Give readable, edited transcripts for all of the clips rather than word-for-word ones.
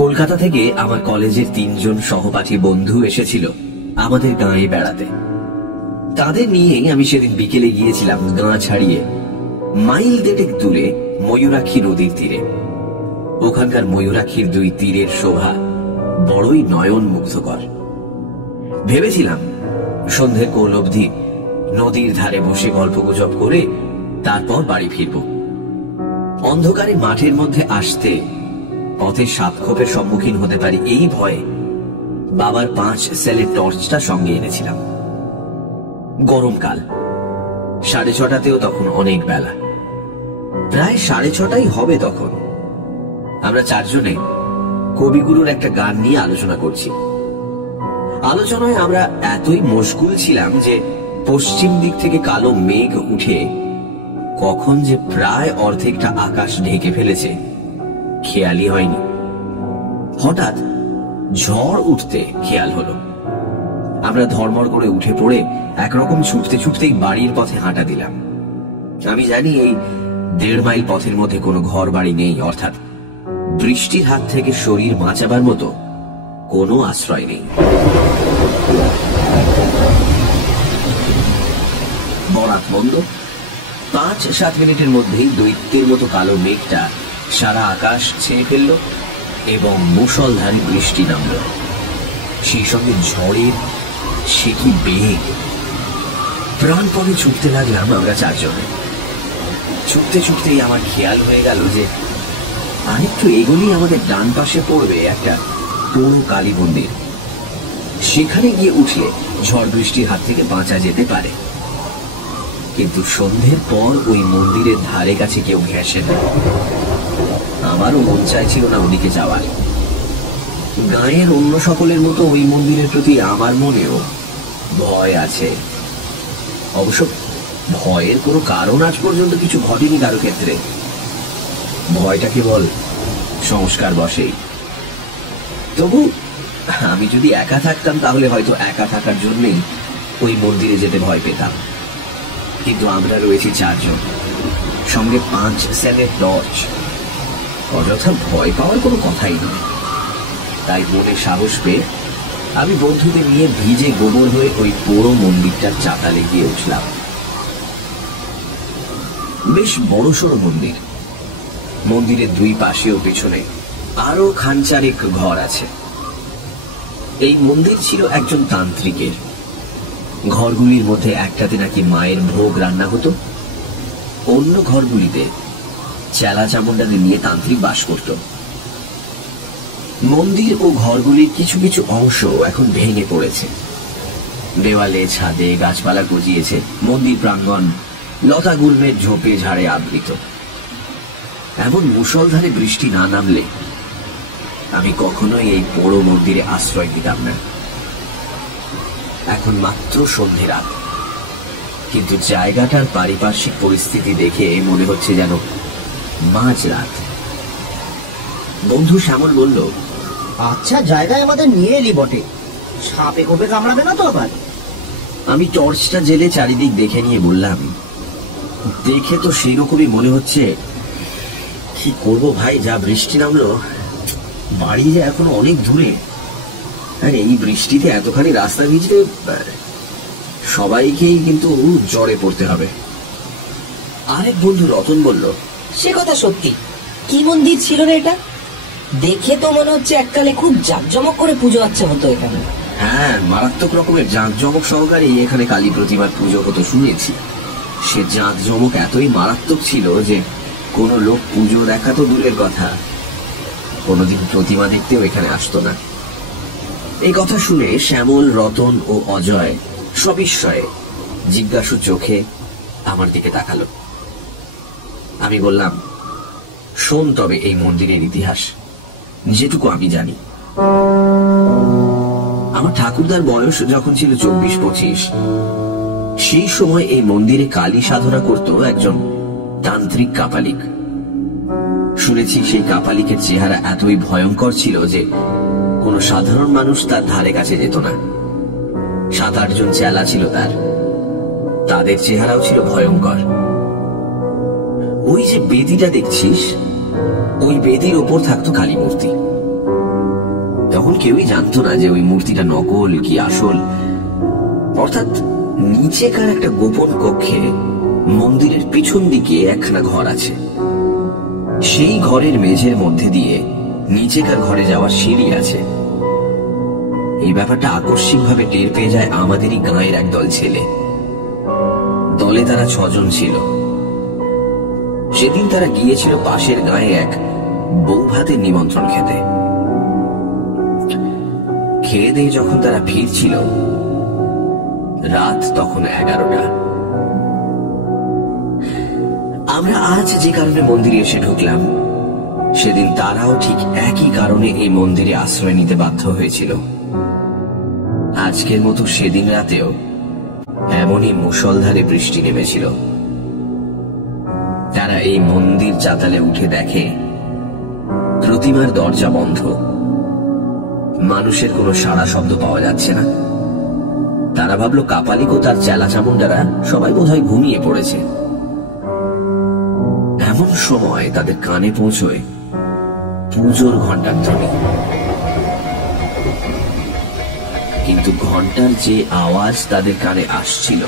কলকাতা থেকে আমার কলেজের 3 জন সহপাঠী বন্ধু এসেছিল আমাদের গাঁয়ে বেড়াতে। তাদের নিয়ে আমি সেদিন বিকেলে গিয়েছিলাম গাঁ ছাড়িয়ে মাইল 1.5 দূরে ময়ূরাক্ষী নদীর তীরে। ওখানকার ময়ূরাক্ষীর 2 তীরের শোভা বড়ই নয়ন মুগ্ধকর। ভেবেছিলাম সন্ধ্যের কোল অবধি নদীর ধারে বসে গল্পগুজব করে তারপর বাড়ি ফিরব। অন্ধকারে মাঠের মধ্যে আসতে পথে সাপখোপের সম্মুখীন হতে পারি এই ভয়ে বাবার 5 সেলের টর্চটা সঙ্গে এনেছিলাম। গরমকাল, 6:30তেও তখন অনেক বেলা, প্রায় 6:30 হবে তখন। আমরা 4 জনে কবিগুরুর একটা গান নিয়ে আলোচনা করছি। আলোচনায় আমরা এতই মশগুল ছিলাম যে পশ্চিম দিক থেকে কালো মেঘ উঠে কখন যে প্রায় অর্ধেকটা আকাশ ঢেকে ফেলেছে খেয়ালই হয়নি। হঠাৎ ঝড় উঠতে খেয়াল হলো। আমরা ধর্মড় করে উঠে পড়ে একরকম ছুটতে ছুটতেই বাড়ির পথে হাঁটা দিলাম। আমি জানি এই 1.5 মাইল পথের মধ্যে কোনো ঘর বাড়ি নেই, অর্থাৎ বৃষ্টির হাত থেকে শরীর বাঁচাবার মতো কোনো আশ্রয় নেই। বরাত বন্ধ। 5-7 মিনিটের মধ্যেই দৈত্যের মতো কালো মেঘটা সারা আকাশ ছেয়ে ফেলল এবং মুষলধারে বৃষ্টি নামল। সেই সঙ্গে ঝড়ের সে কি বেগ! প্রাণপণে ছুটতে লাগলাম আমরা 4 জনে। ছুটতে ছুটতেই আমার খেয়াল হয়ে গেল যে আরেকটু এগোলেই আমাদের ডান পাশে পড়বে একটা পুরো কালী মন্দির। সেখানে গিয়ে উঠলে ঝড় বৃষ্টির হাত থেকে বাঁচা যেতে পারে। কিন্তু সন্ধ্যের পর ওই মন্দিরের ধারে কাছে কেউ ঘেঁষে না। আমারও মন চাইছিল না ওদিকে যাওয়ার। গাঁয়ের অন্য সকলের মতো ওই মন্দিরের প্রতি আমার মনেও ভয় আছে। অবশ্য ভয়ের কোনো কারণ আজ পর্যন্ত কিছু ঘটেনি কারো ক্ষেত্রে। ভয়টা কেবল সংস্কার বশেই। তবু আমি যদি একা থাকতাম তাহলে হয়তো একা থাকার জন্যই ওই মন্দিরে যেতে ভয় পেতাম। কিন্তু আমরা রয়েছি 4 জন, সঙ্গে 5 সেলের টর্চ। অযথা ভয় পাওয়ার কোনো কথাই নয়। তাই মনে সাহস পেয়ে আমি বন্ধুদের নিয়ে ভিজে গোবর হয়ে ওই পুরো মন্দিরটার চাতালে গিয়ে উঠলাম। বেশ বড়সড় মন্দির। মন্দিরের 2 পাশে ও পেছনে আরো খানচারেক ঘর আছে। এই মন্দির ছিল একজন তান্ত্রিকের। ঘরগুলির মধ্যে একটাতে নাকি মায়ের ভোগ রান্না হতো, অন্য ঘরগুলিতে চেলা চামুন্ডাদের নিয়ে তান্ত্রিক বাস করত। মন্দির ও ঘরগুলির কিছু কিছু অংশ এখন ভেঙে পড়েছে। দেওয়ালে ছাদে গাছপালা গজিয়েছে। মন্দির প্রাঙ্গণ লতা গুল্মের ঝোপে ঝাড়ে আবৃত। এমন মুষলধারে বৃষ্টি না নামলে আমি কখনোই এই বড় মন্দিরে আশ্রয় দিতাম না। এখন মাত্র সন্ধ্যে রাত, কিন্তু জায়গাটার পারিপার্শ্বিক পরিস্থিতি দেখে মনে হচ্ছে যেন মাঝরাত। বন্ধু শ্যামল বলল, আচ্ছা জায়গায় আমাদের নিয়ে এলি বটে, সাপে কোপে কামড়াবে না তো আবার? আমি টর্চটা জেলে চারিদিক দেখে নিয়ে বললাম, দেখে তো সেই রকমই মনে হচ্ছে। কি করব ভাই, যা বৃষ্টি নামলো। বাড়ি যে এখনো অনেক দূরে, আর এই বৃষ্টিতে এতখানি রাস্তা ভিজলে সবাইকেই কিন্তু জ্বরে পড়তে হবে। আরেক বন্ধু রতন বলল, সে কথা সত্যি। কি মন্দির ছিল রে এটা? দেখে তো মনে হচ্ছে এককালে খুব জাঁকজমক করে পুজো আচ্ছা হতো এখানে। হ্যাঁ, মারাত্মক রকমের জাঁকজমক সহকারে এখানে কালী প্রতিমার পুজো হতো শুনেছি। সে জাঁকজমক এতই মারাত্মক ছিল যে কোনো লোক পুজো দেখা তো দূরের কথা, কোনোদিন প্রতিমা দেখতেও এখানে আসতো না। এই কথা শুনে শ্যামল, রতন ও অজয় সবিস্ময়ে জিজ্ঞাসু চোখে আমার দিকে তাকালো। আমি বললাম, শোন তবে এই মন্দিরের ইতিহাস, যেটুকু আমি জানি। আমার ঠাকুরদার বয়স যখন ছিল 24-25, সেই সময় এই মন্দিরে কালী সাধনা করত একজন তান্ত্রিক কাপালিক। শুনেছি সেই কাপালিকের চেহারা এতই ভয়ঙ্কর ছিল যে কোনো সাধারণ মানুষ তার ধারে কাছে যেত না। 7-8 জন চেলা ছিল তার, তাদের চেহারাও ছিল ভয়ঙ্কর। ওই যে বেদিটা দেখছিস, ওই বেদির ওপর থাকতো কালী মূর্তি। তখন কেউই জানতো না যে ওই মূর্তিটা নকল কি আসল। অর্থাৎ নিচেকার একটা গোপন কক্ষে মন্দিরের পিছন দিকে একখানা ঘর আছে। সেই ঘরের মেঝের মধ্যে দিয়ে নিচেকার ঘরে যাওয়ার সিঁড়ি আছে। এই ব্যাপারটা আকস্মিকভাবে টের পেয়ে যায় আমাদেরই গাঁয়ের একদল ছেলে। দলে তারা 6 জন ছিল। সেদিন তারা গিয়েছিল পাশের গাঁয়ে এক বউ ভাতের নিমন্ত্রণ খেতে। খেয়ে দিয়ে যখন তারা ফিরছিল, রাত তখন 11টা। আমরা আজ যে কারণে মন্দিরে এসে ঢুকলাম, সেদিন তারাও ঠিক একই কারণে এই মন্দিরে আশ্রয় নিতে বাধ্য হয়েছিল। আজকের মতো সেদিন রাতেও এমনই মুষলধারে বৃষ্টি নেমেছিল। তারা এই মন্দির চাতালে উঠে দেখে প্রতিমার দরজা বন্ধ, মানুষের কোনো সাড়া শব্দ পাওয়া যাচ্ছে না। তারা ভাবল কাপালিক ও তার চেলা চামুন্ডারা সবাই বোধহয় ঘুমিয়ে পড়েছে। এমন সময় তাদের কানে পৌঁছয় পুজোর ঘন্টার ধ্বনি। কিন্তু ঘন্টার যে আওয়াজ তাদের কানে আসছিল,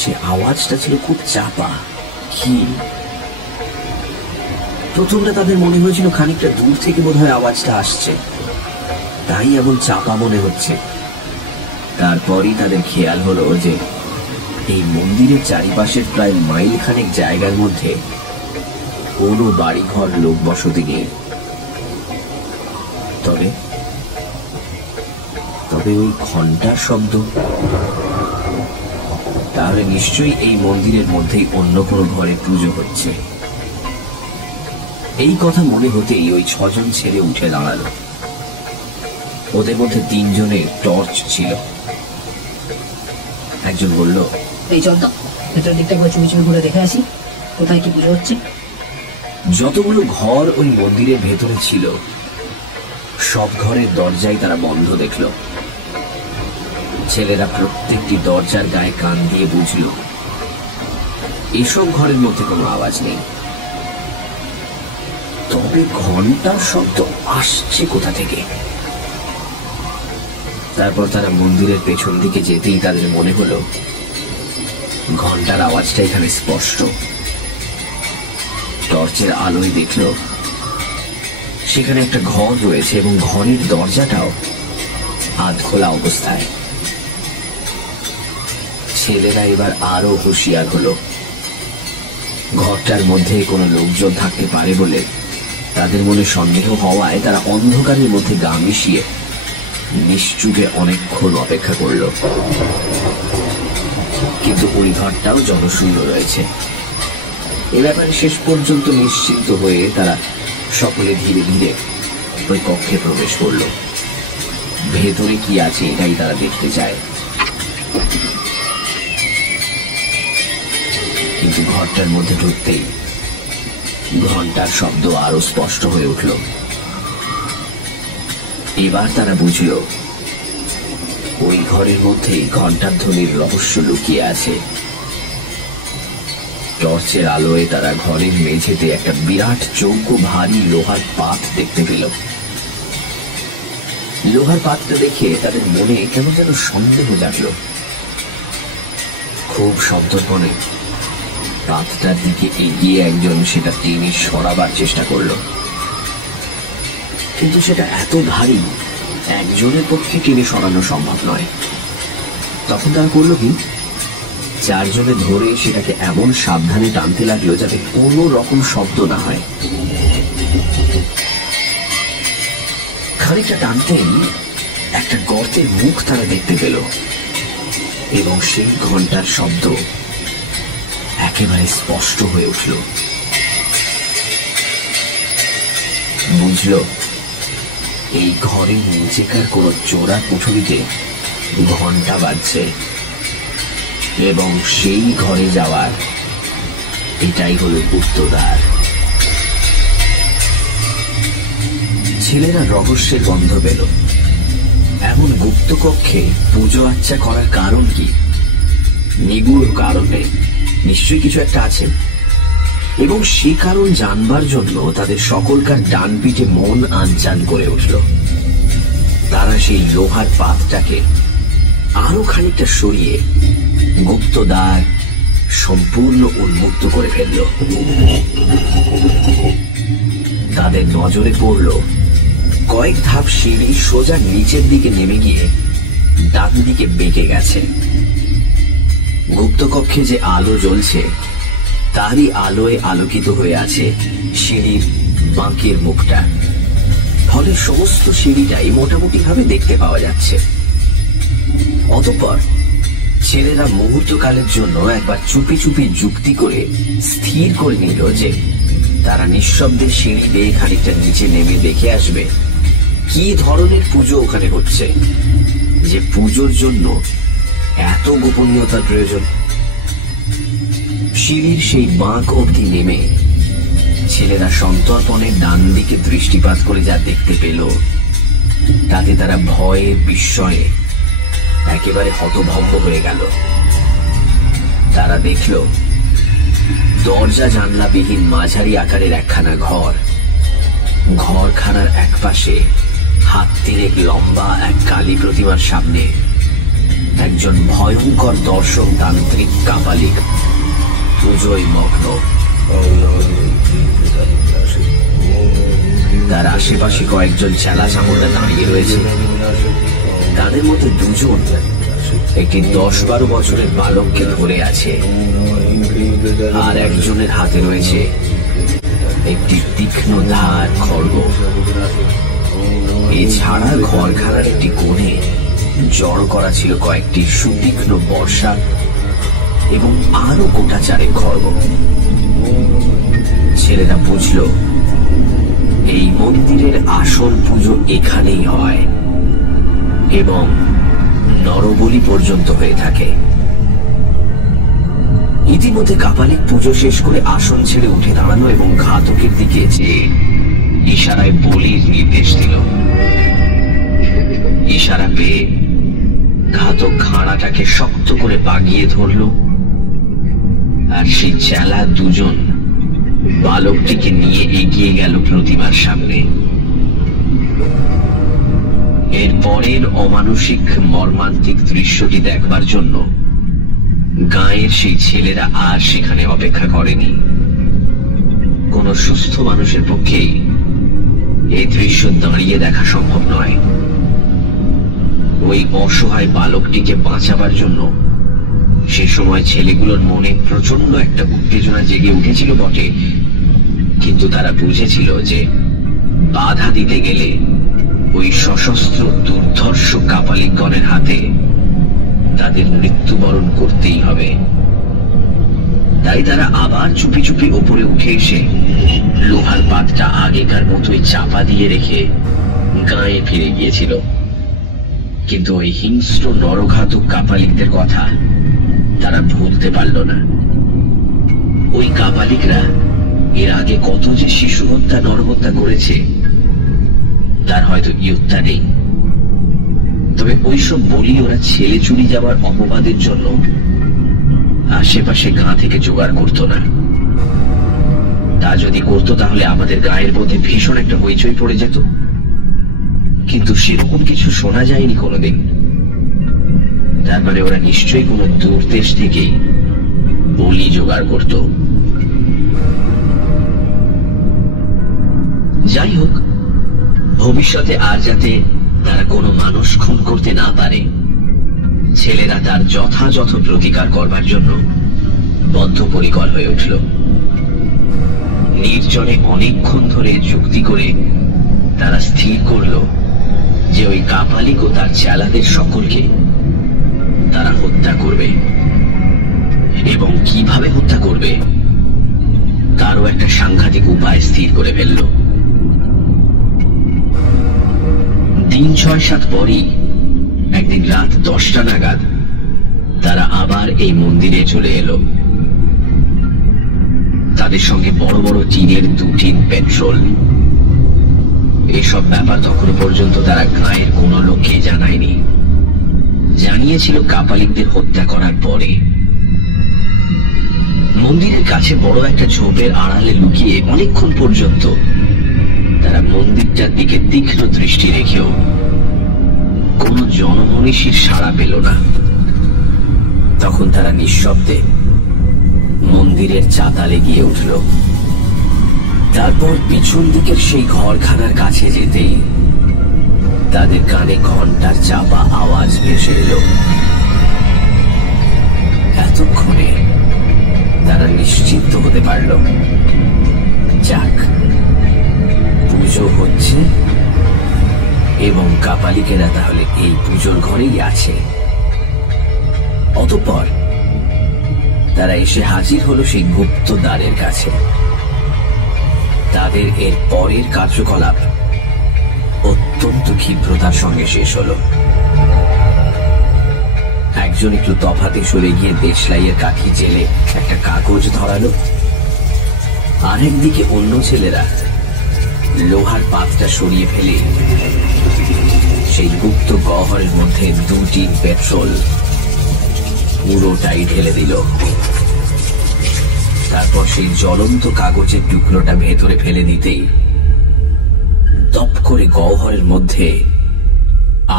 সে আওয়াজটা ছিল খুব চাপা, ক্ষীণ। প্রথমটা তাদের মনে হয়েছিল খানিকটা দূর থেকে বোধহয় আওয়াজটা আসছে, তাই এমন চাপা মনে হচ্ছে। তারপরই তাদের খেয়াল হলো যে এই মন্দিরের চারিপাশের প্রায় মাইল খানেক জায়গার মধ্যে কোনো বাড়িঘর লোক বসতি নেই। তবে ওই ঘন্টার শব্দ, তাহলে নিশ্চয়ই এই মন্দিরের মধ্যেই অন্য কোনো ঘরে পুজো হচ্ছে। এই কথা মনে হতেই ওই 6 জন ছেলে উঠে দাঁড়ালো। ওদের মধ্যে 3 জনের টর্চ ছিল। একজন বলল, এই চল তো ভেতরের দিকটা একবার চুরি চুরি ঘুরে দেখে আসি, কোথায় কি পুজো হচ্ছে। যতগুলো ঘর ওই মন্দিরের ভেতরে ছিল, সব ঘরের দরজাই তারা বন্ধ দেখল। ছেলেরা প্রত্যেকটি দরজার গায়ে কান দিয়ে বুঝল এসব ঘরের মধ্যে কোনো আওয়াজ নেই। তবে ঘন্টার শব্দ আসছে কোথা থেকে? তারপর তারা মন্দিরের পেছন দিকে যেতেই তাদের মনে হলো ঘন্টার আওয়াজটা এখানে স্পষ্ট। টর্চের আলোয় দেখল সেখানে একটা ঘর রয়েছে এবং ঘরের দরজাটাও আধ খোলা অবস্থায়। ছেলেরা এবার আরো হুঁশিয়ার হলো। ঘরটার মধ্যে কোনো লোকজন থাকতে পারে বলে তাদের মনে সন্দেহ হওয়ায় তারা অন্ধকারের মধ্যে গা মিশিয়ে নিশ্চুপে অনেকক্ষণ অপেক্ষা করল। কিন্তু ওই ঘরটাও জনশূন্য রয়েছে। এ ব্যাপারে শেষ পর্যন্ত নিশ্চিন্ত হয়ে তারা সকলে ধীরে ধীরে ওই কক্ষে প্রবেশ করল। ভেতরে কি আছে এটাই তারা দেখতে চায়। কিন্তু ঘরটার মধ্যে ঢুকতেই ঘন্টার শব্দ আরো স্পষ্ট হয়ে উঠল। এবার তারা বুঝল ওই ঘরের মধ্যেই ঘন্টার ধ্বনির রহস্য লুকিয়ে আছে। টর্চের আলোয় তারা ঘরের মেঝেতে একটা বিরাট চৌকো ভারী লোহার পাত দেখতে পেল। লোহার পাতটা দেখে তাদের মনে কেমন যেন সন্দেহ জাগল। খুব সন্তর্পণে পাতটার দিকে এগিয়ে একজন সেটা টেনে সরাবার চেষ্টা করল, কিন্তু সেটা এত ভারী একজনের পক্ষে টেনে সরানো সম্ভব নয়। তখন তারা করল কি, 4 জনে ধরে সেটাকে এমন সাবধানে টানতে লাগলো যাতে কোনো রকম শব্দ না হয়। খানিকটা টানতেই একটা গর্তের মুখ তারা দেখতে পেল এবং সেই ঘন্টার শব্দ একেবারে স্পষ্ট হয়ে উঠল। বুঝল এই ঘরের নিচেকার কোনো চোরা কুঠুরিতে ঘন্টা বাজছে এবং সেই ঘরে যাওয়ার এটাই হলো গুপ্তদ্বার। ছেলেরা রহস্যের গন্ধ পেল। এমন গুপ্ত কক্ষে পুজো আচ্চা করার কারণ কি? নিগুড় কারণে নিশ্চয়ই কিছু একটা আছে। এবং সে কারণ জানবার জন্য তাদের সকলকার ডান পিঠে মন আনচান করে উঠল। তারা সেই লোহার পাতটাকে আরো খানিকটা সরিয়ে গুপ্ত দ্বার সম্পূর্ণ উন্মুক্ত করে ফেলল। তাদের নজরে পড়ল কয়েক ধাপ সিঁড়ি সোজা নিচের দিকে নেমে গিয়ে ডান দিকে বেঁকে গেছে। গুপ্তকক্ষে যে আলো জ্বলছে তারই আলোয় আলোকিত হয়ে আছে সিঁড়ির বাঁকের মুখটা। ফলে সমস্ত সিঁড়িটাই মোটামুটি ভাবে দেখতে পাওয়া যাচ্ছে। অতঃপর ছেলেরা মুহূর্তকালের জন্য একবার চুপি চুপি যুক্তি করে স্থির করে নিল যে তারা নিঃশব্দে সিঁড়ি বেয়ে খানিকটা নিচে নেমে দেখে আসবে কি ধরনের পুজো ওখানে হচ্ছে, যে পুজোর জন্য এত গোপনীয়তার প্রয়োজন। সিঁড়ির সেই বাঁক অবধি নেমে ছেলেরা সন্তর্পণের ডান দিকে দৃষ্টিপাত করে যা দেখতে পেল তাতে তারা ভয়ে বিস্ময়ে একেবারে হতভম্ব হয়ে গেল। তারা দেখল দরজা জানলাবিহীন মাঝারি আকারের একখানা ঘর। ঘরখানার এক পাশে হাত তিনেক লম্বা এক কালী প্রতিমার সামনে একজন ভয়ঙ্কর দর্শক তান্ত্রিক কাপালিক পুজোয় মগ্ন। তার আশেপাশে কয়েকজন চেলা চামড়া দাঁড়িয়ে রয়েছে। তাদের মধ্যে দুজন একটি 10-12 বছরের বালককে ধরে আছে, আর একজনের হাতে রয়েছে একটি তীক্ষ্ণ ধার খড়গ। এছাড়া ঘরখানার একটি কোণে জড় করা ছিল কয়েকটি সুতীক্ষ্ণ বর্ষা এবং আরো গোটা চারেক খড়গ। ছেলেরা বুঝল এই মন্দিরের আসল পুজো এখানেই হয় এবং নরবলি পর্যন্ত হয়ে থাকে। ইতিমধ্যে কাপালিক পুজো শেষ করে আসন ছেড়ে উঠে দাঁড়ানো এবং ঘাতকের দিকে যে ইশারায় বলির নির্দেশ দিল। ইশারা পেয়ে ঘাতক খাঁড়াটাকে শক্ত করে বাগিয়ে ধরল, আর সেই চেলা দুজন বালকটিকে নিয়ে এগিয়ে গেল প্রতিমার সামনে। এর পরের অমানসিক মর্মান্তিক দৃশ্যটি দেখবার জন্য গাঁয়ের সেই ছেলেরা আর সেখানে অপেক্ষা করেনি। কোন সুস্থ মানুষের পক্ষেই এই দৃশ্য দাঁড়িয়ে দেখা সম্ভব নয়। ওই অসহায় বালকটিকে বাঁচাবার জন্য সে সময় ছেলেগুলোর মনে প্রচন্ড একটা উত্তেজনা জেগে উঠেছিল বটে, কিন্তু তারা বুঝেছিল যে বাধা দিতে গেলে ওই সশস্ত্র দুর্ধর্ষ কাপালিকগণের হাতে তাদের মৃত্যুবরণ করতেই হবে। তাই তারা আবার চুপি চুপি ওপরে উঠে এসে লোহার পাতটা আগেকার মতোই চাপা দিয়ে রেখে গাঁয়ে ফিরে গিয়েছিল। কিন্তু ওই হিংস্র নরঘাতক কাপালিকদের কথা তারা ভুলতে পারল না। ওই কাপালিকরা এর আগে কত যে শিশু হত্যা নরহত্যা করেছে তার হয়তো ইয়ত্তা নেই, তবে ওইসব বলি ওরা ছেলে চুরি যাওয়ার অপবাদের জন্য আশেপাশে গাঁ থেকে জোগাড় করতো না। তা যদি করতো তাহলে আমাদের গায়ের মধ্যে ভীষণ একটা হইচই পড়ে যেত, কিন্তু সেরকম কিছু শোনা যায়নি কোনোদিন। তার মানে ওরা নিশ্চয়ই কোনো দূর দেশ থেকেই বলি জোগাড় করত। যাই হোক, ভবিষ্যতে আর যাতে তারা কোনো মানুষ খুন করতে না পারে ছেলেরা তার যথাযথ প্রতিকার করবার জন্য বদ্ধপরিকর হয়ে উঠল। নির্জনে অনেকক্ষণ ধরে যুক্তি করে তারা স্থির করল যে ওই কাপালিক ও তার চেলাদের সকলকে তারা হত্যা করবে, এবং কিভাবে হত্যা করবে তারও একটা সাংঘাতিক উপায় স্থির করে ফেলল। দিন 6-7 পরই একদিন রাত 10টা নাগাদ তারা আবার এই মন্দিরে চলে এলো। তাদের সঙ্গে বড় বড় টিনের 2 টিন পেট্রোল। এসব ব্যাপার তখনো পর্যন্ত তারা গাঁয়ের কোন লোককে জানায়নি। জানিয়েছিল কাপালিকদের হত্যা করার পরে। মন্দিরের কাছে বড় একটা ঝোপের আড়ালে লুকিয়ে অনেকক্ষণ পর্যন্ত তারা মন্দিরটার দিকে তীক্ষ্ণ দৃষ্টি রেখেও কোনো জনমনীষীর সাড়া পেল না। তখন তারা নিঃশব্দে মন্দিরের চাতালে গিয়ে উঠল। তারপর পিছন দিকের সেই ঘরখানার কাছে যেতেই তাদের কানে ঘন্টার চাপা আওয়াজ ভেসে এলো। এতক্ষণে তারা নিশ্চিন্ত হতে পারল, যাক, পুজো হচ্ছে এবং কাপালিকেরা তাহলে এই পুজোর ঘরেই আছে। অতঃপর তারা এসে হাজির হলো সেই গুপ্ত দ্বারের কাছে। তাদের এর পরের কার্যকলাপ অত্যন্ত ক্ষিপ্রতার সঙ্গে শেষ হলো। একজন একটু তফাতে সরে গিয়ে দেশলাইয়ের কাঠি জেলে একটা কাগজ ধরালো, আরেকদিকে অন্য ছেলেরা লোহার পাতটা সরিয়ে ফেলে সেই গুপ্ত গহ্বরের মধ্যে 2 টিন পেট্রোল পুরোটাই ঢেলে দিল। তারপর সেই জ্বলন্ত কাগজের টুকরোটা ভেতরে ফেলে দিতেই দপ করে গহ্বরের মধ্যে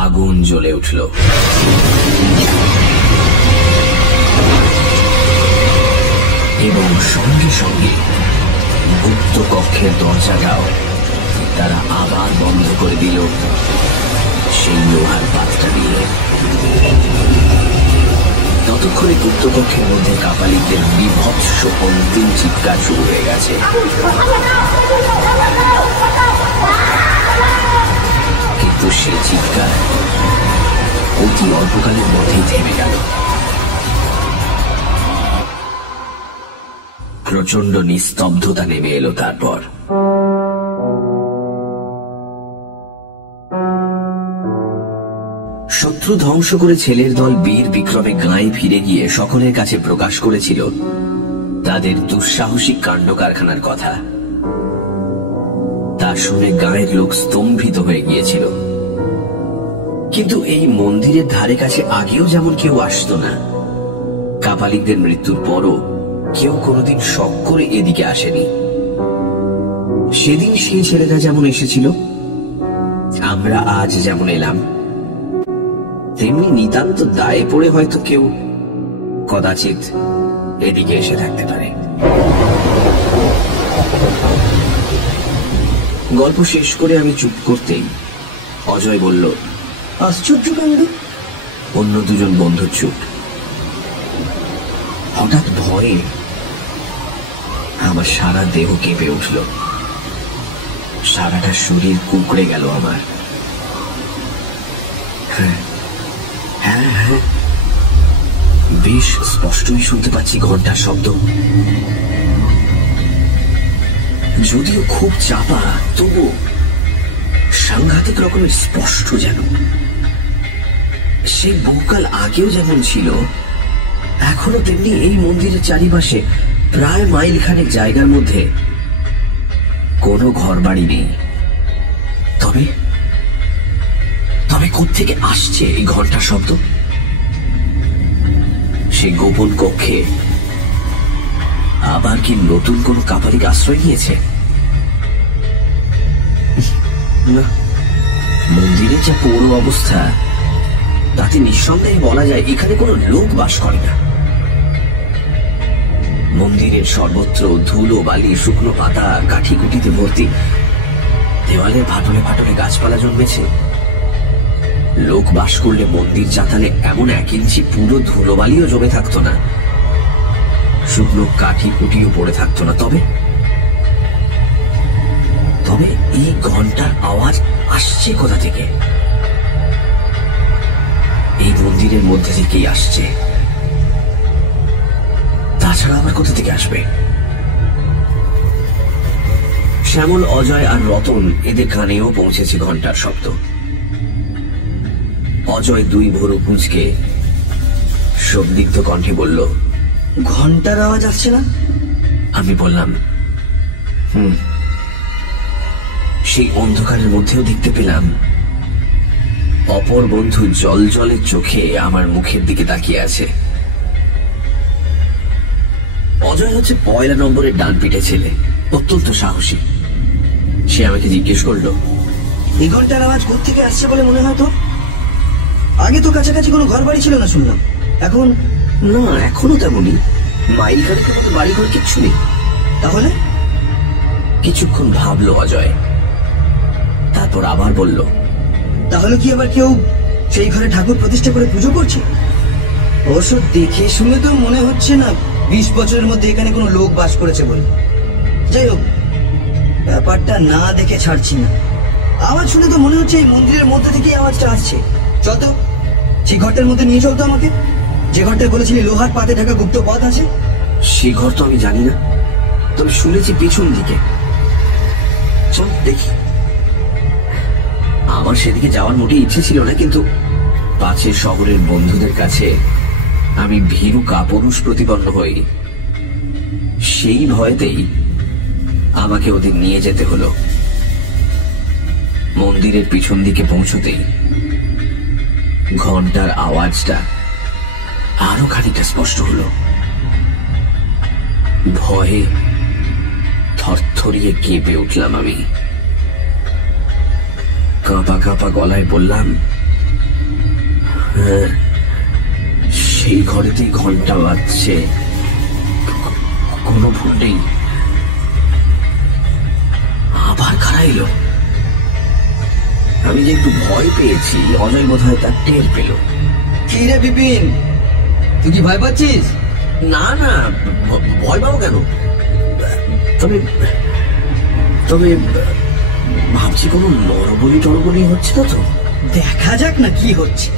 আগুন জ্বলে উঠল। এবং সঙ্গে সঙ্গে গুপ্ত কক্ষের দরজাটাও তারা আবার বন্ধ করে দিল সেই লোহার পাতটা দিয়ে। ততক্ষণে গুপ্তকক্ষের মধ্যে কাপালিকদের বিভৎস অন্তিম চিৎকার শুরু হয়ে গেছে। কিন্তু সেই চিৎকার অতি অল্পকালের মধ্যেই থেমে গেল। প্রচন্ড নিস্তব্ধতা নেমে এলো। তারপর শত্রু ধ্বংস করে ছেলের দল বীর বিক্রমে গাঁয়ে ফিরে গিয়ে সকলের কাছে প্রকাশ করেছিল তাদের দুঃসাহসিক কাণ্ড কারখানার কথা। তা শুনে গাঁয়ের লোক স্তম্ভিত হয়ে গিয়েছিল। কিন্তু এই মন্দিরের ধারে কাছে আগেও যেমন কেউ আসতো না, কাপালিকদের মৃত্যুর পরও কেউ কোনোদিন শখ করে এদিকে আসেনি। সেদিন সেই ছেলেরা যেমন এসেছিল, আমরা আজ যেমন এলাম, তেমনি নিতান্ত দায়ে পড়ে হয়তো কেউ কদাচিৎ এদিকে এসে থাকতে পারে। গল্প শেষ করে আমি চুপ করতেই অজয় বলল, আশ্চর্য কাণ্ড। অন্য দুজন বন্ধু চুপ। হঠাৎ ভয়ে আমার সারা দেহ কেঁপে উঠল, সারাটা শরীর কুঁকড়ে গেল আমার। হ্যাঁ হ্যাঁ হ্যাঁ, বেশ স্পষ্টই শুনতে পাচ্ছি ঘন্টার শব্দ। যদিও খুব চাপা, তবু সাংঘাতিক রকমের স্পষ্ট যেন। সেই বহুকাল আগেও যেমন ছিল, এখনো তেমনি এই মন্দিরের চারিপাশে প্রায় মাইল খানেক জায়গার মধ্যে কোনো ঘর বাড়ি নেই। তবে তবে কোত্থেকে আসছে এই ঘন্টার শব্দ? সেই গোপন কক্ষে আবার কি নতুন কোন কাপালিক আশ্রয় নিয়েছে? না, মন্দিরের যা পৌর অবস্থা, তাতে নিঃসন্দেহে বলা যায় এখানে কোনো লোক বাস করে না। মন্দিরের সর্বত্র ধুলো, বালি, শুকনো পাতা, কাঠি কুটিতে ভর্তি। দেওয়ালের ফাটলে ফাটলে গাছপালা জন্মেছে। লোক বাস করলে মন্দির চাতালে এমন 1 ইঞ্চি পুরো ধুলোবালিও জমে থাকতো না, শুকনো কাঠি কুটিও পড়ে থাকতো না। তবে তবে এই ঘন্টার আওয়াজ আসছে কোথা থেকে? এই মন্দিরের মধ্যে থেকেই আসছে। তাছাড়া আবার কোথা থেকে আসবে? শ্যামল, অজয় আর রতন এদের কানেও পৌঁছেছে ঘন্টার শব্দ। অজয় 2 ভরু কুঁচকে সন্দিগ্ধ কণ্ঠে বলল, ঘন্টার আওয়াজ আসছে না? আমি বললাম, সেই অন্ধকারের মধ্যেও দেখতে পেলাম অপর বন্ধু জল জলের চোখে আমার মুখের দিকে তাকিয়ে আছে। অজয় হচ্ছে 1 নম্বরের ডান পিঠে ছেলে, অত্যন্ত সাহসী। সে আমাকে জিজ্ঞেস করলো, এই ঘন্টার আওয়াজ কোত্থেকে আসছে বলে মনে হয় তো? আগে তো কাছাকাছি কোনো ঘর বাড়ি ছিল না শুনলাম, এখন? না, এখনো তেমনই। মাইল খানেকের মতো বাড়িঘর কিচ্ছু নেই। তাহলে? কিছুক্ষণ ভাবলো অজয়, তারপর আবার বলল, তাহলে কি আবার কেউ সেই ঘরে ঠাকুর প্রতিষ্ঠা করে পুজো করছে? অবশ্য দেখে শুনে তো মনে হচ্ছে না 20 বছরের মধ্যে এখানে কোনো লোক বাস করেছে বলে। যাই হোক, ব্যাপারটা না দেখে ছাড়ছি না। আওয়াজ শুনে তো মনে হচ্ছে এই মন্দিরের মধ্যে থেকেই আওয়াজটা আসছে। চল তো, সেই ঘরটার মধ্যে নিয়ে চলতো আমাকে, যে ঘরটায় বলেছিলি লোহার পাতে ঢাকা গুপ্ত পথ আছে। সে ঘর তো আমি জানি না, তবে শুনেছি পিছন দিকে। চল দেখি। আমার সেদিকে যাওয়ার মোটেই ইচ্ছে ছিল না, কিন্তু পাশের শহরের বন্ধুদের কাছে আমি ভীরু কাপুরুষ প্রতিপন্ন হই। সেই ভয়তেই আমাকে ওদের নিয়ে যেতে হলো। মন্দিরের পিছন দিকে পৌঁছতেই ঘন্টার আওয়াজটা আরো খানিকটা স্পষ্ট হলো। ভয়ে থরথরিয়ে কেঁপে উঠলাম আমি। কাঁপা কাঁপা গলায় বললাম, হ্যাঁ, সেই ঘরেতেই ঘন্টা বাজছে, কোনো ভুল নেই। আবার কারা এলো? আমি যে একটু ভয় পেয়েছি, অজয় বোধ হয় তার টের পেল। কি রে বিপিন, তুই কি ভয় পাচ্ছিস? না না, ভয় পাবো কেন? তবে তবে ভাবছি কোনো নরবলি হচ্ছে না তো। দেখা যাক না কি হচ্ছে।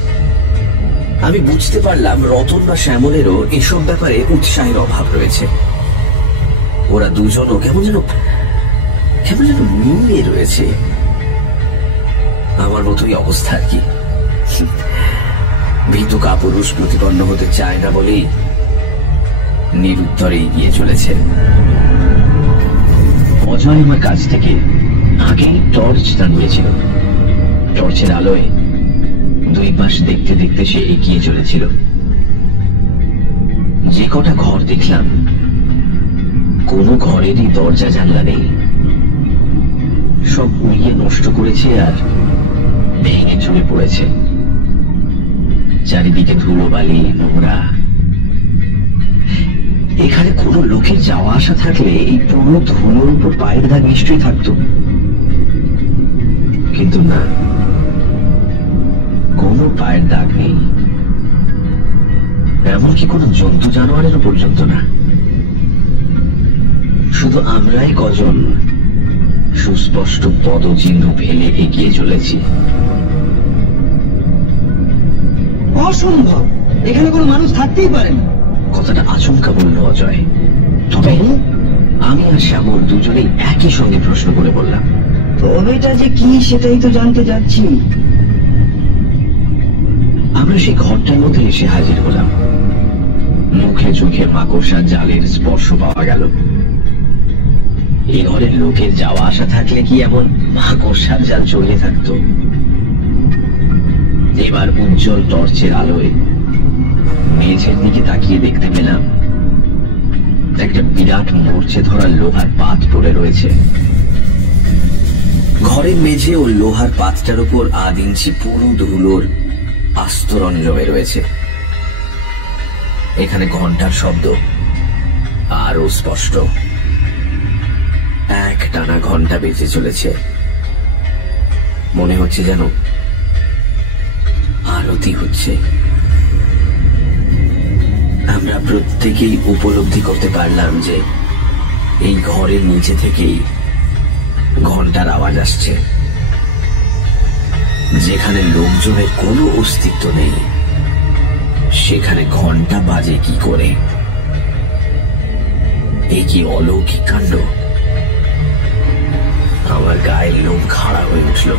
আমি বুঝতে পারলাম রতন বা শ্যামলেরও এসব ব্যাপারে উৎসাহের অভাব রয়েছে। ওরা দুজনও কেমন যেন মিলে রয়েছে। আমার মতোই অবস্থা আর কি। ভীতু কাপুরুষ প্রতিপন্ন হতে চায় না বলেই নিরুত্তরে এগিয়ে চলেছে। অজয় আমার কাছ থেকে আগেই টর্চ টানিয়েছিল। টর্চের আলোয় দুই পাশ দেখতে দেখতে সে এগিয়ে চলেছিল। যে কটা ঘর দেখলাম, কোনো ঘরেরই দরজা জানলা নেই। সব উড়িয়ে নষ্ট করেছে আর ভেঙে চলে পড়েছে। চারিদিকে ধুলোবালি, নোংরা। এখানে কোনো লোকের যাওয়া আসা থাকলে এই পুরো ধুলোর উপর পায়ের দাগ নিশ্চয়ই থাকতো, কিন্তু না, কোনো পায়ের দাগ নেই। এমনকি কোনো জন্তু জানোয়ারেরও পর্যন্ত না। শুধু আমরাই কজন সুস্পষ্ট পদচিহ্ন ফেলে এগিয়ে চলেছি। অসম্ভব, এখানে কোনো মানুষ থাকতেই পারে না। কথাটা আচমকা বলল অজয়। তবে আমি আর শ্যামল দুজনেই একই সঙ্গে প্রশ্ন করে বললাম, তবেটা যে কি সেটাই তো জানতে যাচ্ছি। আমরা সেই ঘরটার মধ্যে এসে হাজির হলাম। মুখে চোখে মাকড়সা জালের স্পর্শ পাওয়া গেল। এই ঘরের লোকের যাওয়া আসা থাকলে কি এমন মাকড়সার জাল চলে থাকতো? এবার উজ্জ্বল টর্চের আলোয় মেঝের দিকে তাকিয়ে দেখতে পেলাম একটা বিরাট মরচে ধরা লোহার পাত পড়ে রয়েছে। ঘরের মেঝে ও লোহার পাতটার উপর 1 ইঞ্চি পুরো ধুলোর আস্তরণ জমে রয়েছে। এখানে ঘন্টার শব্দ আরো স্পষ্ট। এক টানা ঘন্টা বেজে চলেছে। মনে হচ্ছে যেন আরতি হচ্ছে। আমরা প্রত্যেকেই উপলব্ধি করতে পারলাম যে এই ঘরের নিচে থেকেই ঘন্টার আওয়াজ আসছে। যেখানে লোকজনের কোনো অস্তিত্ব নেই, সেখানে ঘন্টা বাজে কি করে? এ কি অলৌকিক কাণ্ড! আমার গায়ের লোম খাড়া হয়ে উঠল।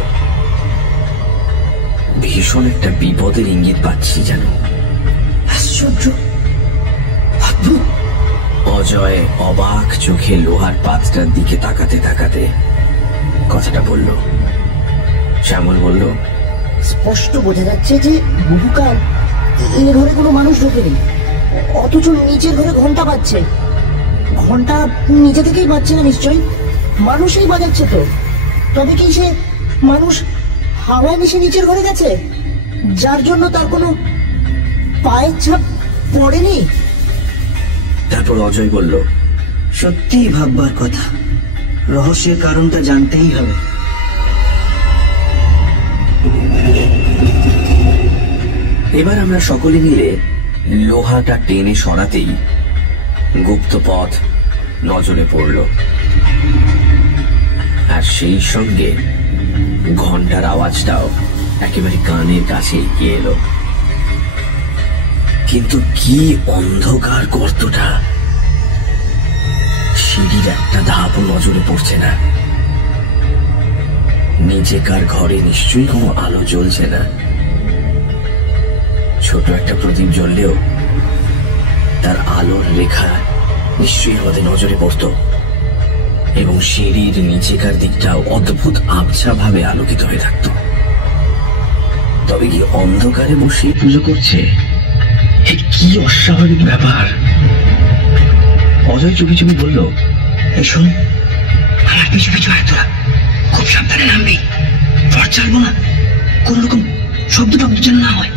ভীষণ একটা বিপদের ইঙ্গিত পাচ্ছি যেন। আশ্চর্য, অদ্ভুত। অজয় অবাক চোখে লোহার পাতটার দিকে তাকাতে তাকাতে কথাটা বলল। শ্যামল বলল, স্পষ্ট বোঝা যাচ্ছে যে বহুকাল এই ঘরে কোনো মানুষ ঢোকেনি, অথচ নিচের ঘরে ঘন্টা বাজছে। ঘন্টা নিজে থেকেই বাজছে না নিশ্চয়ই, মানুষই বাজাচ্ছে তো। তবে কি সে মানুষ হাওয়ায় মিশে নিচের ঘরে গেছে, যার জন্য তার কোনো পায়ের ছাপ পড়েনি? তারপর অজয় বলল, সত্যিই ভাববার কথা, রহস্যের কারণটা জানতেই হবে। এবার আমরা সকলে মিলে লোহাটা টেনে সরাতেই গুপ্ত পথ নজরে পড়ল, আর সেই সঙ্গে ঘন্টার আওয়াজটাও একেবারে কানের কাছে এগিয়ে এলো। কিন্তু কি অন্ধকার গর্তটা! সিঁড়ির একটা ধাপও নজরে পড়ছে না। নিচেকার ঘরে নিশ্চয়ই কোনো আলো জ্বলছে না। ছোট একটা প্রদীপ জ্বললেও তার আলোর রেখা নিশ্চয়ই আমাদের নজরে পড়ত, এবং সিঁড়ির নিচেকার দিকটাও অদ্ভুত আবছা ভাবে আলোকিত হয়ে থাকত। তবে কি অন্ধকারে বসে পুজো করছে? এ কি অস্বাভাবিক ব্যাপার! অজয় চুপি চুপি বলল, এই শোন, আমার পিছু পিছু আয় তোরা, খুব সাবধানে নামবি, টর্চ চালবো না, কোন রকম শব্দ টব্দ যেন না হয়।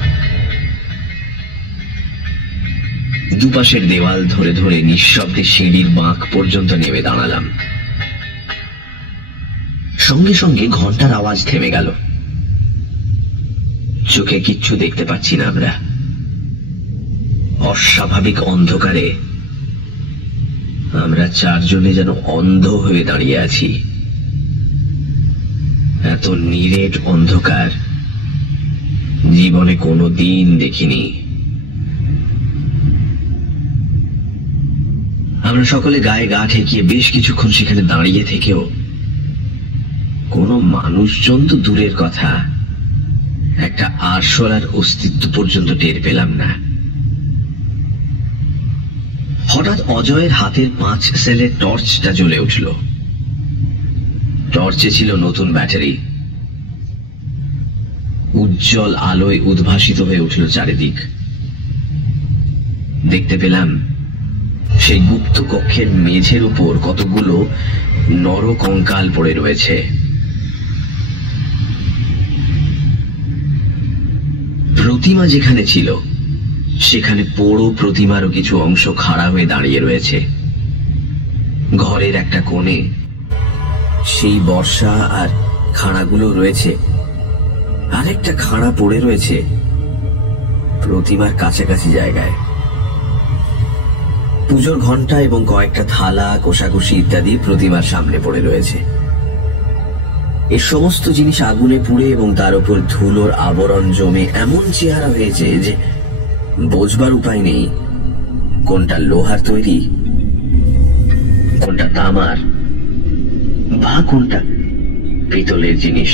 দুপাশের দেওয়াল ধরে ধরে নিঃশব্দে সিঁড়ির বাঁক পর্যন্ত নেমে দাঁড়ালাম। সঙ্গে সঙ্গে ঘন্টার আওয়াজ থেমে গেল। চোখে কিচ্ছু দেখতে পাচ্ছি না আমরা। অস্বাভাবিক অন্ধকারে আমরা চারজনে যেন অন্ধ হয়ে দাঁড়িয়ে আছি। এত নিরেট অন্ধকার জীবনে কোনো দিন দেখিনি। আমরা সকলে গায়ে গা ঠেকিয়ে বেশ কিছুক্ষণ সেখানে দাঁড়িয়ে থেকেও কোনো মানুষজন তো দূরের কথা, একটা আরশোলার অস্তিত্ব পর্যন্ত টের পেলাম না। হঠাৎ অজয়ের হাতের 5 সেলের টর্চটা জ্বলে উঠল। টর্চে ছিল নতুন ব্যাটারি। উজ্জ্বল আলোয় উদ্ভাসিত হয়ে উঠল চারিদিক। দেখতে পেলাম সেই গুপ্ত কক্ষের মেঝের উপর কতগুলো নরকঙ্কাল পড়ে রয়েছে। প্রতিমা যেখানে ছিল সেখানে পোড়ো প্রতিমারও কিছু অংশ খাড়া হয়ে দাঁড়িয়ে রয়েছে। ঘরের একটা কোণে সেই বর্ষা আর খাড়াগুলো রয়েছে। আরেকটা খাড়া পড়ে রয়েছে প্রতিমার কাছাকাছি জায়গায়। পুজোর ঘন্টা এবং কয়েকটা থালা, কোষাকুষি ইত্যাদি প্রতিমার সামনে পড়ে রয়েছে। এই সমস্ত জিনিস আগুনে পুড়ে এবং তার উপর ধুলোর আবরণ জমে এমন চেহারা হয়েছে যে বোঝবার উপায় নেই কোনটা লোহার তৈরি, কোনটা তামার, বা কোনটা পিতলের জিনিস।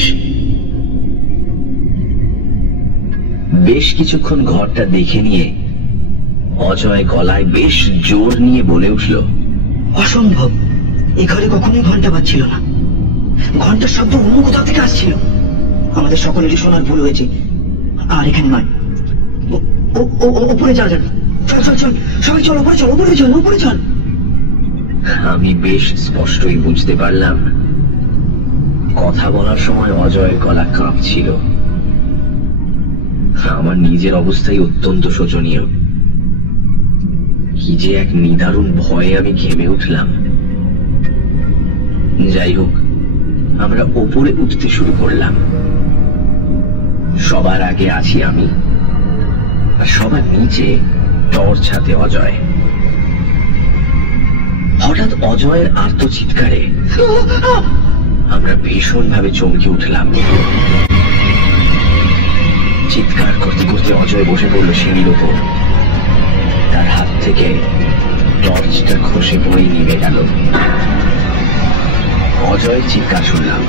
বেশ কিছুক্ষণ ঘরটা দেখে নিয়ে অজয় গলায় বেশ জোর নিয়ে বলে উঠল, অসম্ভব, এ ঘরে কখনোই ঘন্টা বাজছিল না। ঘন্টার শব্দ অন্য কোথাও থেকে আসছিল। আমাদের সকলেরই শোনার ভুল হয়েছে, আর এখানে নয়। উপরে যাওয়া যাবে। চল চল চল, সবাই চল, উপরে চল, উপরে চল, উপরে চল। আমি বেশ স্পষ্টই বুঝতে পারলাম কথা বলার সময় অজয়ের গলা কাঁপছিল। আমার নিজের অবস্থাই অত্যন্ত শোচনীয়। কি যে এক নিদারুণ ভয়ে আমি ঘেমে উঠলাম। যাই হোক, আমরা ওপরে উঠতে শুরু করলাম। সবার আগে আছি আমি, আর সবার নিচে টর্চ হাতে অজয়। হঠাৎ অজয়ের আর্তচিৎকারে আমরা ভীষণভাবে চমকে উঠলাম। চিৎকার করতে করতে অজয় বসে পড়ল সিঁড়ির ওপর। তার হাত থেকে টর্চটা খসে পড়ে নিভে গেল। অজয়ের চিৎকার শুনলাম,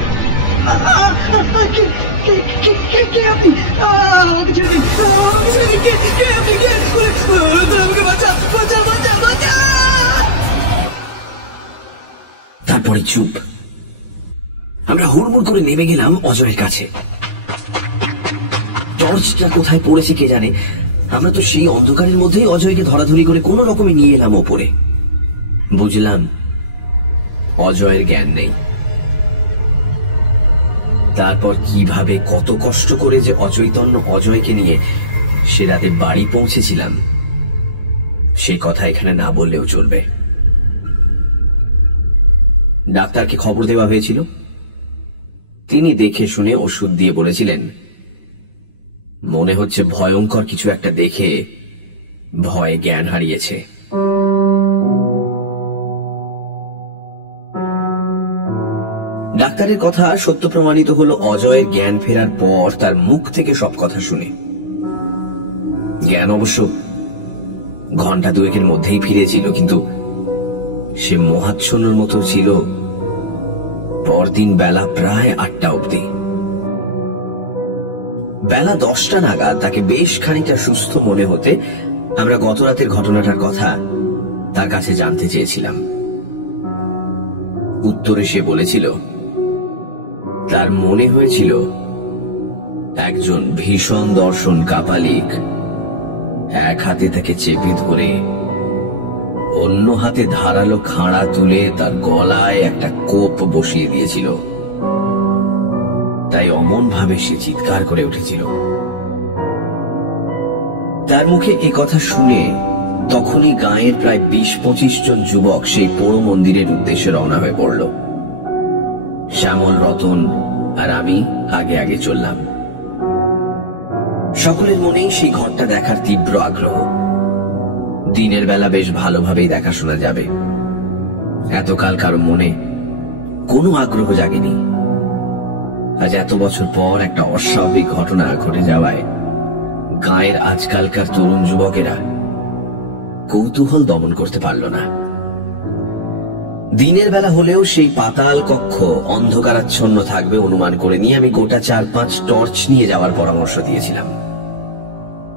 তারপরে চুপ। আমরা হুড়মুড় করে নেমে গেলাম অজয়ের কাছে। টর্চটা কোথায় পড়েছে কে জানে। আমরা তো সেই অন্ধকারের মধ্যেই অজয়কে ধরাধরি করে কোন রকমে নিয়ে এলাম ওপরে। বুঝলাম অজয়ের জ্ঞান নেই। তারপর কিভাবে কত কষ্ট করে যে অচৈতন্য অজয়কে নিয়ে সে রাতে বাড়ি পৌঁছেছিলাম সে কথা এখানে না বললেও চলবে। ডাক্তারকে খবর দেওয়া হয়েছিল। তিনি দেখে শুনে ওষুধ দিয়ে বলেছিলেন, মনে হচ্ছে ভয়ঙ্কর কিছু একটা দেখে ভয়ে জ্ঞান হারিয়েছে। ডাক্তারের কথা সত্য প্রমাণিত হলো অজয়ের জ্ঞান ফেরার পর তার মুখ থেকে সব কথা শুনে। জ্ঞান অবশ্য ঘন্টা দুয়েকের মধ্যেই ফিরেছিল, কিন্তু সে মোহাচ্ছন্নর মতো ছিল পরদিন বেলা প্রায় 8টা অবধি। বেলা 10টা নাগাদ তাকে বেশ খানিকটা সুস্থ মনে হতে আমরা গত রাতের ঘটনাটার কথা তার কাছে জানতে চেয়েছিলাম। উত্তরে সে বলেছিল তার মনে হয়েছিল একজন ভীষণ দর্শন কাপালিক এক হাতে তাকে চেপে ধরে অন্য হাতে ধারালো খাঁড়া তুলে তার গলায় একটা কোপ বসিয়ে দিয়েছিল। তাই অমন ভাবে সে চিৎকার করে উঠেছিল। তার মুখে এ কথা শুনে তখনই গাঁয়ের প্রায় 20-25 জন যুবক সেই পোড়ো মন্দিরের উদ্দেশ্যে রওনা হয়ে পড়ল। শ্যামল, রতন আর আমি আগে আগে চললাম। সকলের মনেই সেই ঘরটা দেখার তীব্র আগ্রহ। দিনের বেলা বেশ ভালোভাবেই দেখাশোনা যাবে। এতকাল কারো মনে কোনো আগ্রহ জাগেনি। আজ এত বছর পর একটা অস্বাভাবিক ঘটনা ঘটে যাওয়ায় গাঁয়ের আজকালকার তরুণ যুবকেরা কৌতূহল দমন করতে পারল না। দিনের বেলা হলেও সেই পাতাল কক্ষ অন্ধকারাচ্ছন্ন থাকবে অনুমান করে নিয়ে আমি গোটা 4-5 টর্চ নিয়ে যাওয়ার পরামর্শ দিয়েছিলাম।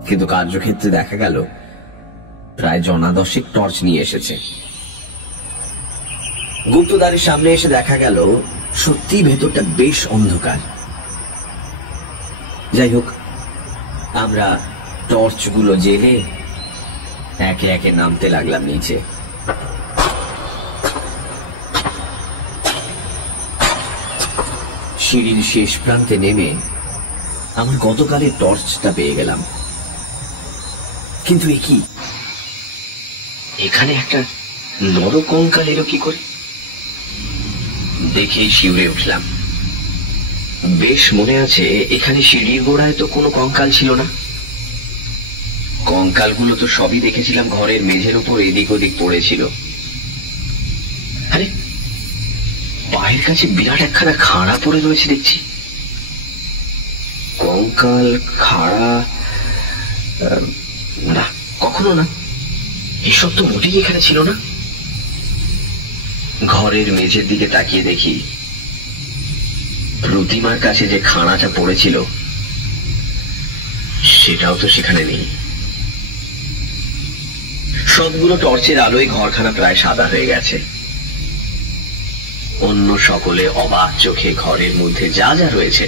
কিন্তু কার্যক্ষেত্রে দেখা গেল প্রায় 10 টর্চ নিয়ে এসেছে। গুপ্তদ্বারের সামনে এসে দেখা গেল সত্যি ভেতরটা বেশ অন্ধকার। যাই হোক, আমরা টর্চগুলো জেলে একে একে নামতে লাগলাম নিচে। সিঁড়ির শেষ প্রান্তে নেমে আমার গতকালের টর্চটা পেয়ে গেলাম। কিন্তু কি এখানে একটা নরকঙ্কাল এলো কি করে? দেখেই শিউরে উঠলাম। বেশ মনে আছে এখানে সিঁড়ির গোড়ায় তো কোনো কঙ্কাল ছিল না। কঙ্কালগুলো তো সবই দেখেছিলাম ঘরের মেঝের উপর এদিক ওদিক পড়েছিল। আরে পায়ের কাছে বিরাট একখানা খাড়া পড়ে রয়েছে দেখছি। কঙ্কাল, খাড়া, না কখনো না, এসব তো মোটেই এখানে ছিল না। ঘরের মেঝের দিকে তাকিয়ে দেখি প্রতিমার কাছে যে খাড়াটা পড়েছিল সেটাও তো সেখানে নেই। সবগুলো টর্চের আলোয় ঘরখানা প্রায় সাদা হয়ে গেছে। অন্য সকলে অবাক চোখে ঘরের মধ্যে যা যা রয়েছে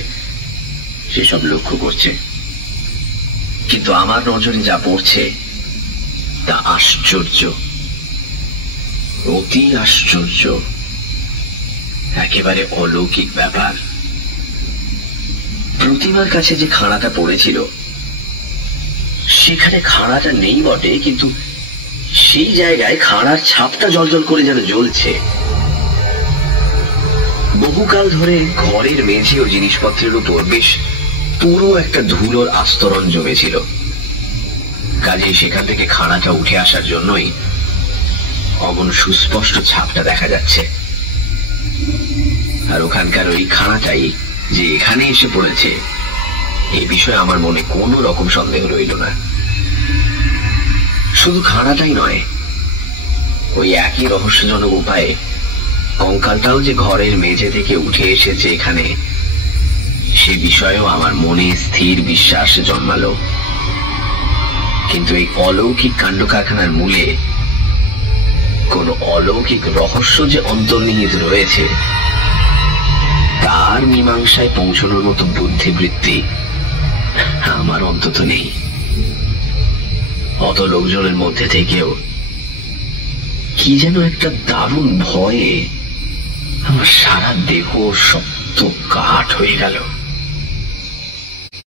সেসব লক্ষ্য করছে, কিন্তু আমার নজরে যা পড়ছে তা আশ্চর্য, অতি আশ্চর্য, একেবারে অলৌকিক ব্যাপার। প্রতিমার কাছে যে খাড়াটা পড়েছিল সেখানে খাড়াটা নেই বটে, কিন্তু সেই জায়গায় খাড়ার ছাপটা জ্বলজ্বল করে যেন জ্বলছে। বহুকাল ধরে ঘরের মেঝে ও জিনিসপত্রের উপর বেশ পুরো একটা ধুলোর আস্তরণ জমেছিল। কাজেই সেখান থেকে খাড়াটা উঠে আসার জন্যই অমন সুস্পষ্ট ছাপটা দেখা যাচ্ছে। আর ওখানকার ওই খাড়াটাই যে এখানে এসে পড়েছে এই বিষয়ে আমার মনে কোনো রকম সন্দেহ রইল না। শুধু খাড়াটাই নয়, ওই একই রহস্যজনক উপায়ে কঙ্কালটাও যে ঘরের মেঝে থেকে উঠে এসেছে এখানে, সে বিষয়েও আমার মনে স্থির বিশ্বাস জন্মালো। কিন্তু এই অলৌকিক কাণ্ড কারখানার মূলে কোন অলৌকিক রহস্য যে অন্তর্নিহিত রয়েছে তার মীমাংসায় পৌঁছানোর মতো বুদ্ধিবৃত্তি আমার অন্তত নেই। অত লোকজনের মধ্যে থেকেও কি যেন একটা দারুণ ভয়ে আমার সারা দেহ শক্ত কাঠ হয়ে গেল।